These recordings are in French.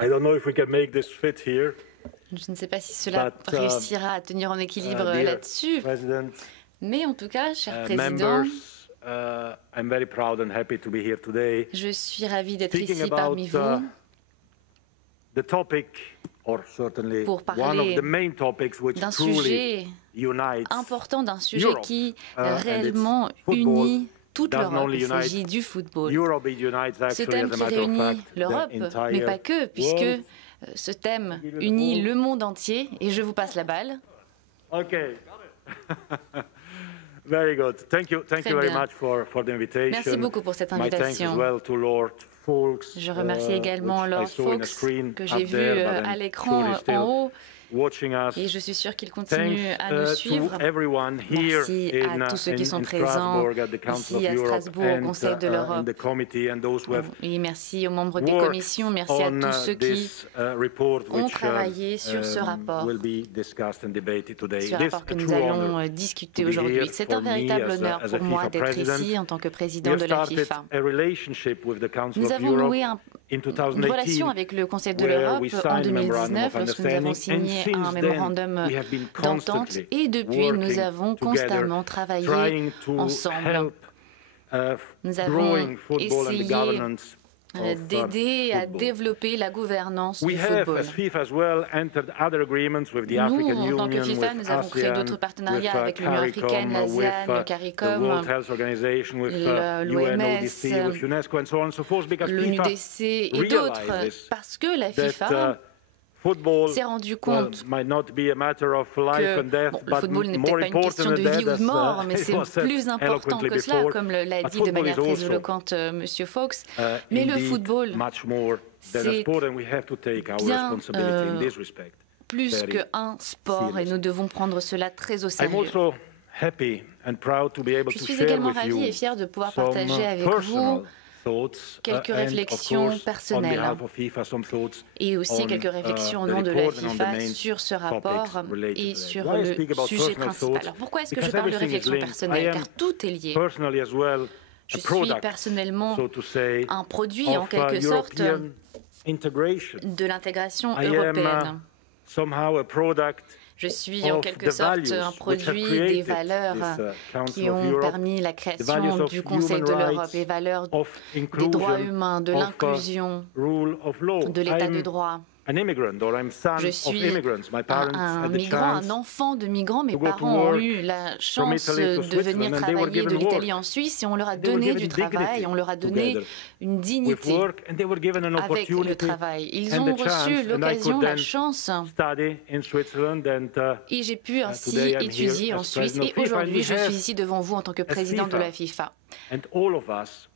I don't know if we can make this fit here. Je ne sais pas si cela But, réussira à tenir en équilibre dear là-dessus. President, Mais en tout cas, cher président, members, I'm very proud and happy to be here today. je suis ravie d'être Speaking ici about, parmi vous the topic, or certainly pour one of parler the main topics which d'un truly sujet unites important, d'un sujet Europe, qui and réellement it's football unit toute doesn't l'Europe. only Il unite s'agit du football. Europe, it unites Ce actually, thème as a qui matter of réunit fact, l'Europe, the entire mais pas que, puisque world. ce thème unit le monde entier. Et je vous passe la balle. Okay. Very good. Thank you Très very bien. much for the invitation. Merci beaucoup pour cette My thanks as invitation. well to Lord Foulkes, Je remercie également which I Lord saw in the Foulkes, screen que up j'ai vu there, but I'm à sure l'écran he's still en haut, watching us. et je suis sûre qu'il continue Thanks à nous suivre. to everyone here Merci in, à tous ceux qui sont in présents Strasbourg at the Council ici of à Europe Strasbourg, au and, Conseil de in l'Europe. the committee and those who have Et merci aux membres des worked commissions, merci à on, tous ceux qui this, report, ont which, travaillé sur ce rapport, will be discussed and debated today. ce This rapport que a nous true allons honor discuter to be aujourd'hui. here C'est for un me véritable as a honneur pour moi FIFA d'être president. ici en tant que We président have de la started FIFA. a relationship with the Council Nous of avons Europe noué in une 2018, relation avec le Conseil de where l'Europe we en signed a memorandum 2019 of lorsque nous avons understanding, signé and since un then mémorandum we have been d'entente constantly et depuis nous working avons together, constamment travaillé trying to ensemble. help Nous avons growing football and the essayé governance of d'aider à football. développer la gouvernance We du have, football. as FIFA as well, entered other agreements with the Nous, African en tant que Union, FIFA, with nous avons créé d'autres ASEAN, partenariats with avec l'Union africaine, CARICOM, with l'ASEAN, le the CARICOM, World Health Organization, with l'OMS, UNODC, with UNESCO, and so on and so forth, because FIFA l'ONUDC et d'autres, realizes parce que la that FIFA football s'est rendu compte might not be a matter of life and death, le but football n'est more peut-être pas une question important de than vie ou that, de mort, mais it c'est was said plus important eloquently que cela, before, comme l'a but dit de football manière is très also, éloquente Monsieur Fox. Mais le indeed football, much more than a c'est sport, and we have to take our bien, responsibility in this respect. plus Very qu'un sport, et seriously. nous devons prendre cela très au I'm sérieux. also happy and proud to be able Je to suis share également with you ravie et fière de pouvoir some partager avec personal vous thoughts, quelques and of réflexions course, personnelles on behalf of FIFA, some thoughts et aussi on, quelques réflexions au the nom de la report and on the FIFA main sur ce rapport topics related et to that. sur Why I le speak about sujet personal principal. thoughts? Alors pourquoi est-ce que je Because parle de everything is réflexion linked. personnelle? I am Car tout est lié. personally as well Je a suis product, personnellement so to say, un produit en of quelque sorte European integration. de l'intégration I am européenne. somehow a product Je suis en of quelque the sorte values un which have produit des created valeurs this, Council qui of ont Europe, permis la the création values of du Conseil human de l'Europe, rights, les valeurs of des inclusion, droits humains, de of, l'inclusion, rule of law. de l'état de I'm droit. an immigrant, or I'm son Je of suis immigrants. My parents un had the migrant, chance un enfant de migrant. Mes to go to parents ont work eu la from chance Italy to de venir Switzerland, and they were travailler de given l'Italie work. en Suisse et on leur a They were donné given du travail, dignity on leur a donné together une with dignité work, and they were given an avec le opportunity travail. Ils and ont the chance, reçu and I l'occasion, could la then chance, study in Switzerland, and et j'ai pu ainsi today I'm étudier here en as Suisse. president Et of FIFA, and aujourd'hui, we je have, suis ici devant vous en tant que président de la FIFA. and all of us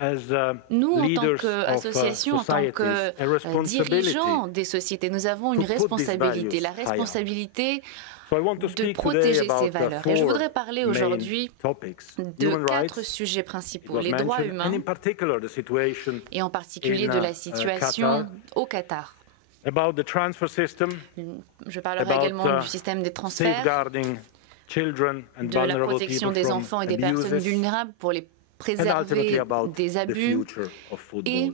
as Nous, en tant leaders qu'association, of en tant societies, que a responsibility. dirigeants des sociétés, nous avons une to put these responsabilité, values la responsabilité So I want to de speak protéger today ces about valeurs. Et je four voudrais parler main aujourd'hui topics. de Human 4 rights, sujets it principaux. was Les droits mentioned, and humains in particular the situation et en particulier in, de la situation Qatar. au Qatar. About the transfer system, Je parlerai about, également du système des transferts, safeguarding children and de la vulnerable protection people des from enfants et des abuses, personnes vulnérables pour les and ultimately préserver about des the abus future of football et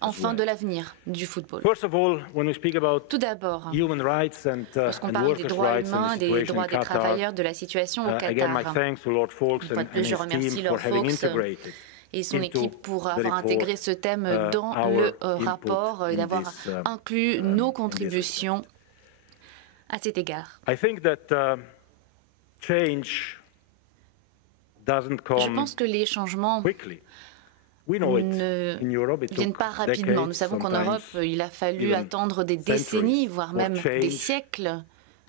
as enfin well. de l'avenir du football. First of all, when we speak about Tout d'abord, human rights lorsqu'on and parle des workers' droits rights and humains, the des situation droits in des Qatar, travailleurs, de la situation au again, my Qatar. thanks to Lord Foulkes Une fois and de plus, je his remercie team Lord for having Foulkes integrated et son into équipe pour the avoir report, intégré ce thème dans our le input rapport et in d'avoir this, inclus nos in this contributions à cet égard. I think that change doesn't Je come pense que les changements quickly. We know it. ne In Europe, it viennent took pas rapidement. decades, Nous savons qu'en sometimes Europe, il a fallu even attendre des centuries décennies, voire for même des change siècles,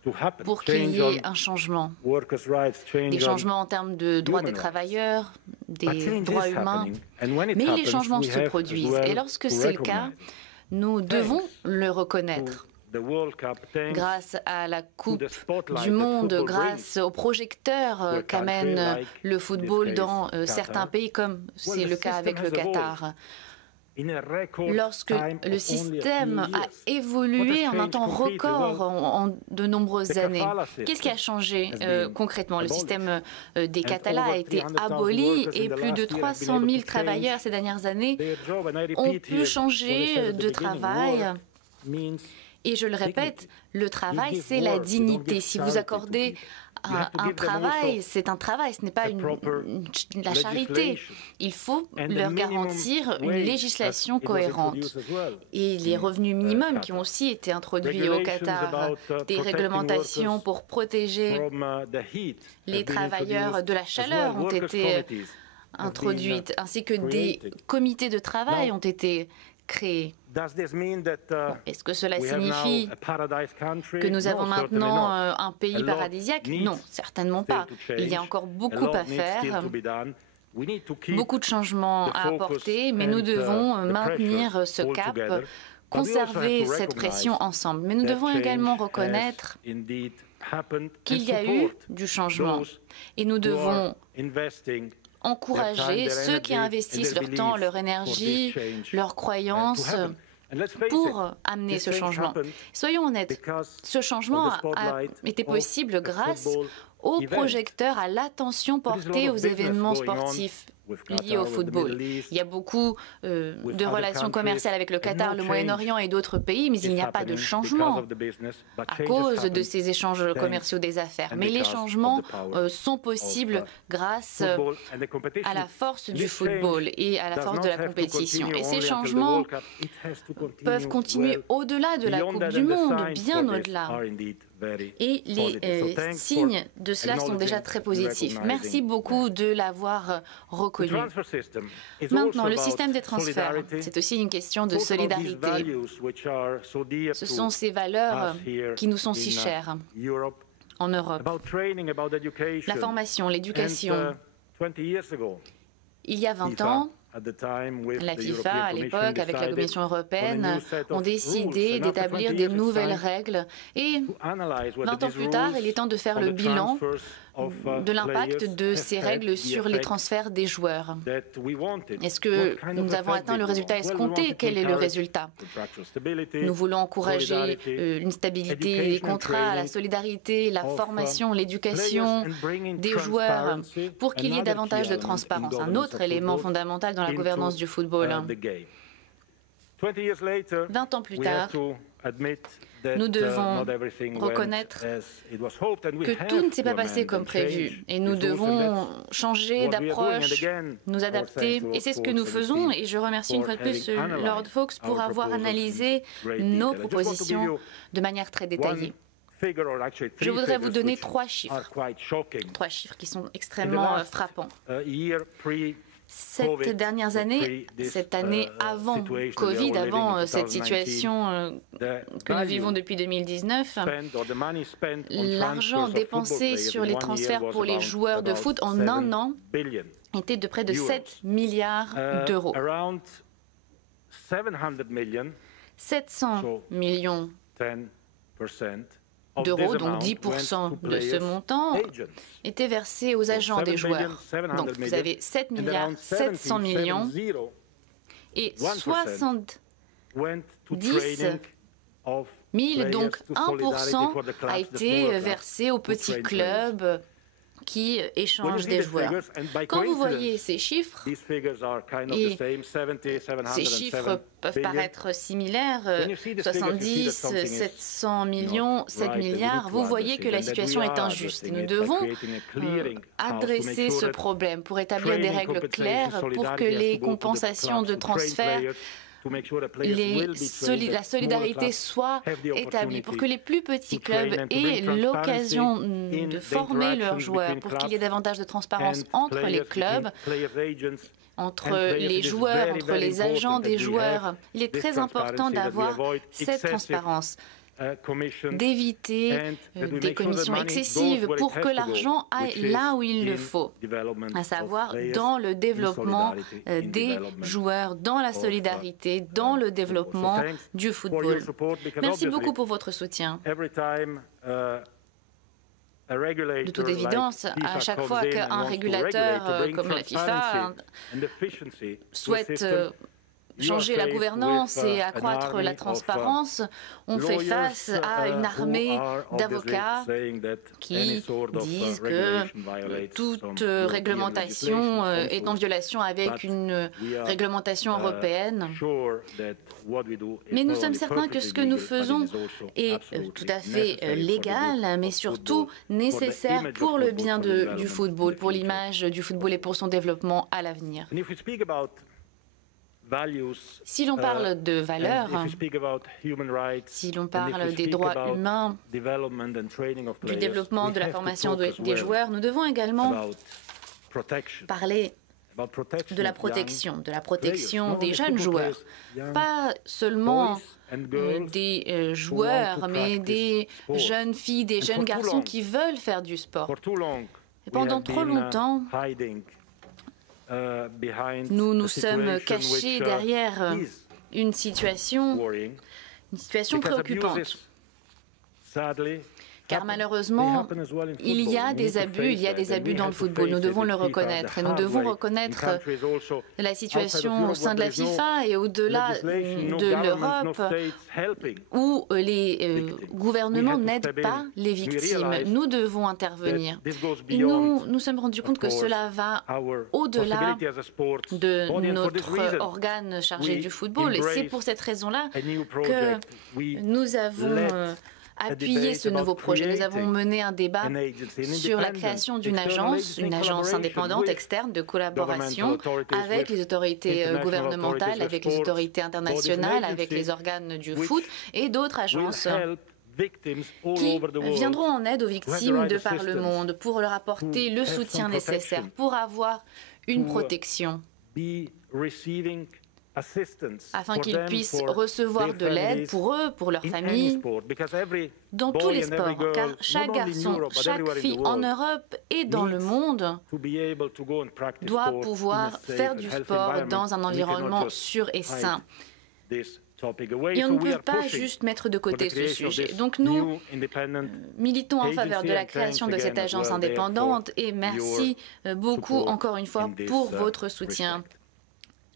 to happen. pour qu'il y Change ait on un changement. workers' rights, change Des on changements en termes de droits des human rights. travailleurs, But des change droits is humains. happening, and when it Mais les happens, changements we se have as produisent. well Et lorsque to c'est le cas, recognize nous devons le reconnaître. the World Cup, thanks Grâce à la Coupe the spotlight du that monde, football grâce brings aux projecteurs to a country qu'amène like, le in football this dans case, certains Qatar. pays, comme c'est the le cas avec system le has evolved Qatar. in a record Lorsque time le of système only a few a years. évolué What has en un temps changed completely? record Well, en de nombreuses the années. kafala system Qu'est-ce qui a changé has been concrètement? Le abolished. système des And Catalans a over été 300,000 aboli workers et in the plus de last year have been 300 000 able to change travailleurs ces dernières années their job. And I ont repeat pu here what I changer said at the de beginning, travail. work Et je le répète, le travail, c'est la dignité. Si vous accordez un travail, c'est un travail, ce n'est pas la charité. Il faut leur garantir une législation cohérente. Et les revenus minimums qui ont aussi été introduits au Qatar, des réglementations pour protéger les travailleurs de la chaleur ont été introduites, ainsi que des comités de travail ont été créés. Est-ce que cela signifie que nous avons maintenant un pays paradisiaque? Non, certainement pas. Il y a encore beaucoup à faire, beaucoup de changements à apporter, mais nous devons maintenir ce cap, conserver cette pression ensemble. Mais nous devons également reconnaître qu'il y a eu du changement et nous devons encourager ceux qui investissent leur temps, leur énergie, leurs croyances pour amener ce changement. Soyons honnêtes, ce changement a été possible grâce aux projecteurs, à l'attention portée aux événements sportifs liés au football. Il y a beaucoup de relations commerciales avec le Qatar, le Moyen-Orient et d'autres pays, mais il n'y a pas de changement à cause de ces échanges commerciaux des affaires. Mais les changements sont possibles grâce à la force du football et à la force de la compétition. Et ces changements peuvent continuer au-delà de la Coupe du Monde, bien au-delà. Et les signes de cela sont déjà très positifs. Merci beaucoup de l'avoir reconnu. Maintenant, le système des transferts, c'est aussi une question de solidarité. Ce sont ces valeurs qui nous sont si chères en Europe. La formation, l'éducation. Il y a 20 ans, la FIFA, à l'époque, avec la Commission européenne, ont décidé d'établir des nouvelles règles. Et 20 ans plus tard, il est temps de faire le bilan de l'impact de ces règles sur les transferts des joueurs. Est-ce que nous avons atteint le résultat escompté? Quel est le résultat? Nous voulons encourager une stabilité des contrats, la solidarité, la formation, l'éducation des joueurs pour qu'il y ait davantage de transparence. Un autre élément fondamental dans la gouvernance du football. 20 ans plus tard, nous devons reconnaître que tout ne s'est pas passé comme prévu et nous devons changer d'approche, nous adapter et c'est ce que nous faisons et je remercie une fois de plus Lord Fox pour avoir analysé nos propositions de manière très détaillée. Je voudrais vous donner trois chiffres qui sont extrêmement frappants. Cette dernière année, cette année avant Covid, avant cette situation que nous vivons depuis 2019, l'argent dépensé sur les transferts pour les joueurs de foot en un an était de près de 7 milliards d'euros. 700 millions d'euros, donc 10% de ce montant, étaient versés aux agents des joueurs. Donc vous avez 7 milliards 700 millions et 70 000, donc 1% a été versé aux petits clubs qui échangent des joueurs. Quand vous voyez ces chiffres, et ces chiffres peuvent paraître similaires, 70, 700 millions, 7 milliards, vous voyez que la situation est injuste. Et nous devons adresser ce problème pour établir des règles claires pour que les compensations de transfert, la solidarité soit établie, pour que les plus petits clubs aient l'occasion de former leurs joueurs, pour qu'il y ait davantage de transparence entre les clubs, entre les joueurs, entre les agents des joueurs. Il est très important d'avoir cette transparence, d'éviter des commissions excessives pour que l'argent aille là où il le faut, à savoir dans le développement des joueurs, dans la solidarité, dans le développement du football. Merci beaucoup pour votre soutien. De toute évidence, à chaque fois qu'un régulateur comme la FIFA souhaite changer la gouvernance et accroître la transparence, on fait face à une armée d'avocats qui disent que toute réglementation est en violation avec une réglementation européenne. Mais nous sommes certains que ce que nous faisons est tout à fait légal, mais surtout nécessaire pour le bien du football, pour l'image du football et pour son développement à l'avenir. Si l'on parle de valeurs, si l'on parle des droits humains, du développement, de la formation des joueurs, nous devons également parler de la protection des jeunes joueurs, pas seulement des joueurs, mais des jeunes filles, des jeunes garçons qui veulent faire du sport. Et pendant trop longtemps, nous nous sommes cachés derrière une situation préoccupante. Car malheureusement, il y a des abus dans le football. Nous devons le reconnaître. Et nous devons reconnaître la situation au sein de la FIFA et au-delà de l'Europe, où les gouvernements n'aident pas les victimes. Nous devons intervenir. Et nous sommes rendus compte que cela va au-delà de notre organe chargé du football. Et c'est pour cette raison-là que nous avons appuyer ce nouveau projet. Nous avons mené un débat sur la création d'une agence indépendante externe de collaboration avec les autorités gouvernementales, avec les autorités internationales, avec les organes du foot et d'autres agences qui viendront en aide aux victimes de par le monde pour leur apporter le soutien nécessaire pour avoir une protection, afin qu'ils puissent recevoir de l'aide pour eux, pour leur famille, dans tous les sports, car chaque garçon, chaque fille en Europe et dans le monde doit pouvoir faire du sport dans un environnement sûr et sain. Et on ne peut pas juste mettre de côté ce sujet. Donc nous militons en faveur de la création de cette agence indépendante et merci beaucoup encore une fois pour votre soutien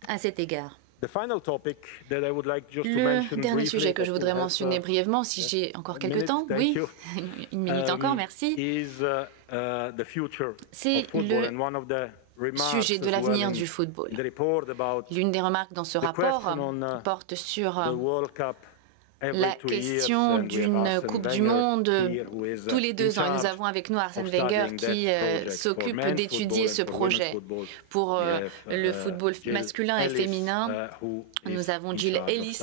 à cet égard. Le dernier sujet que je voudrais mentionner brièvement, si j'ai encore quelques temps, oui, une minute encore, merci, c'est le sujet de l'avenir du football. L'une des remarques dans ce rapport porte sur la question d'une Coupe du Monde tous les 2 ans. Et nous avons avec nous Arsène Wenger qui s'occupe d'étudier ce projet. Pour le football masculin et féminin, nous avons Jill Ellis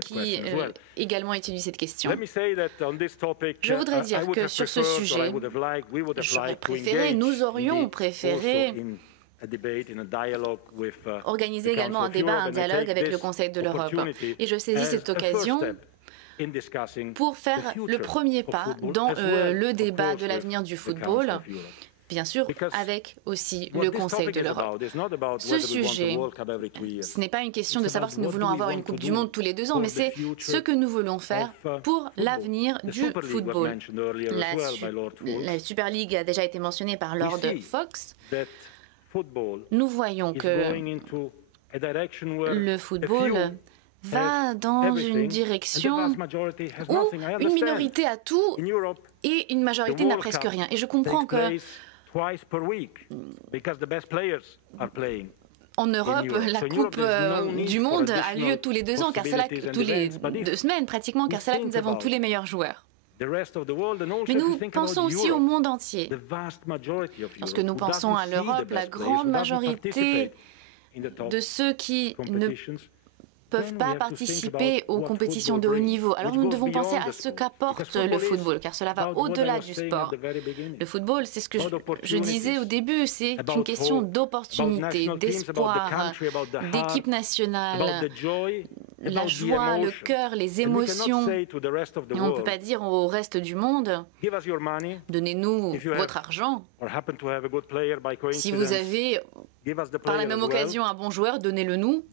qui également étudie cette question. Je voudrais dire que sur ce sujet, j'aurais préféré, nous aurions préféré organiser également un débat, un dialogue avec le Conseil de l'Europe. Et je saisis cette occasion pour faire le premier pas dans le débat de l'avenir du football, bien sûr avec aussi le Conseil de l'Europe. Ce sujet, ce n'est pas une question de savoir si nous voulons avoir une Coupe du Monde tous les 2 ans, mais c'est ce que nous voulons faire pour l'avenir du football. La Super League a déjà été mentionnée par Lord Fox. Nous voyons que le football va dans une direction où une minorité a tout et une majorité n'a presque rien. Et je comprends que en Europe, la Coupe du Monde a lieu tous les 2 ans, car c'est là que, tous les 2 semaines pratiquement, car c'est là que nous avons tous les meilleurs joueurs. Mais nous pensons aussi au monde entier. Lorsque nous pensons à l'Europe, la grande majorité de ceux qui ne peuvent pas participer aux compétitions de haut niveau. Alors nous devons penser à ce qu'apporte le football, car cela va au-delà du sport. Le football, c'est ce que je disais au début, c'est une question d'opportunité, d'espoir, d'équipe nationale, la joie, le cœur, les émotions. Et on ne peut pas dire au reste du monde, donnez-nous votre argent. Si vous avez par la même occasion un bon joueur, donnez-le nous.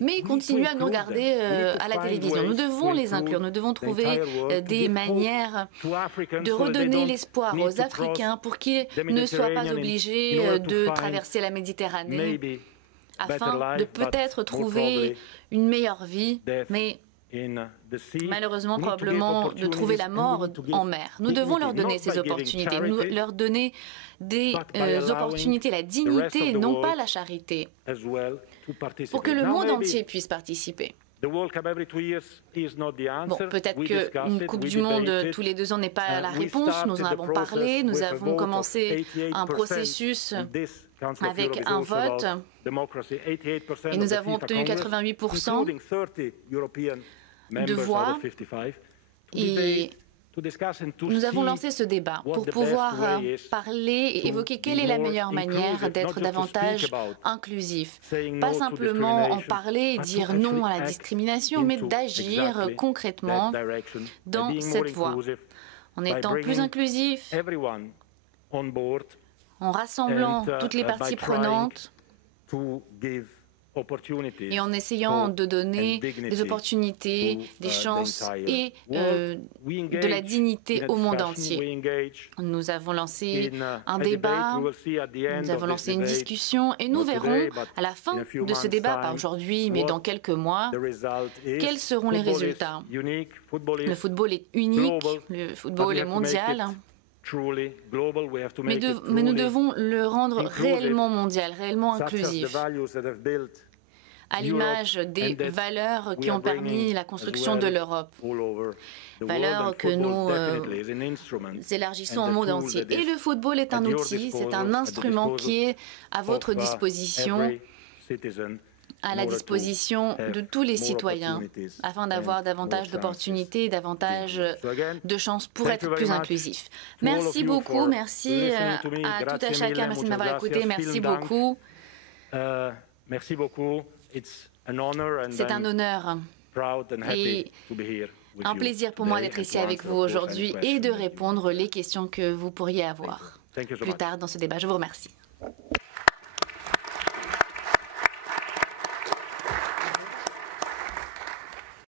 Mais continuez à nous regarder à la télévision. Nous devons les inclure, nous devons trouver des manières de redonner l'espoir aux Africains pour qu'ils ne soient pas obligés de traverser la Méditerranée afin de peut-être trouver une meilleure vie, mais malheureusement, probablement, de trouver la mort en mer. Nous devons leur donner ces opportunités, leur donner des opportunités, la dignité, non pas la charité, pour que le monde entier puisse participer. Bon, peut-être qu'une Coupe du Monde tous les 2 ans n'est pas la réponse. Nous en avons parlé, nous avons commencé un processus avec un vote et nous avons obtenu 88% de voix et nous avons lancé ce débat pour pouvoir parler et évoquer quelle est la meilleure manière d'être davantage inclusif. Pas simplement en parler et dire non à la discrimination, mais d'agir concrètement dans cette voie. En étant plus inclusif, en rassemblant toutes les parties prenantes et en essayant de donner des opportunités, des chances et de la dignité au monde entier. Nous avons lancé un débat, nous avons lancé une discussion et nous verrons à la fin de ce débat, pas aujourd'hui mais dans quelques mois, quels seront les résultats. Le football est unique, le football est mondial. Mais nous devons le rendre réellement mondial, réellement inclusif, à l'image des valeurs qui ont permis la construction de l'Europe, valeurs que nous élargissons au monde entier. Et le football est un outil, c'est un instrument qui est à votre disposition, à la disposition de tous les citoyens, afin d'avoir davantage d'opportunités, davantage de chances pour être plus inclusif. Merci beaucoup, merci à tout à chacun, merci de m'avoir écouté, merci beaucoup. Merci beaucoup. C'est un honneur et un plaisir pour moi d'être ici avec vous aujourd'hui et de répondre les questions que vous pourriez avoir plus tard dans ce débat. Je vous remercie.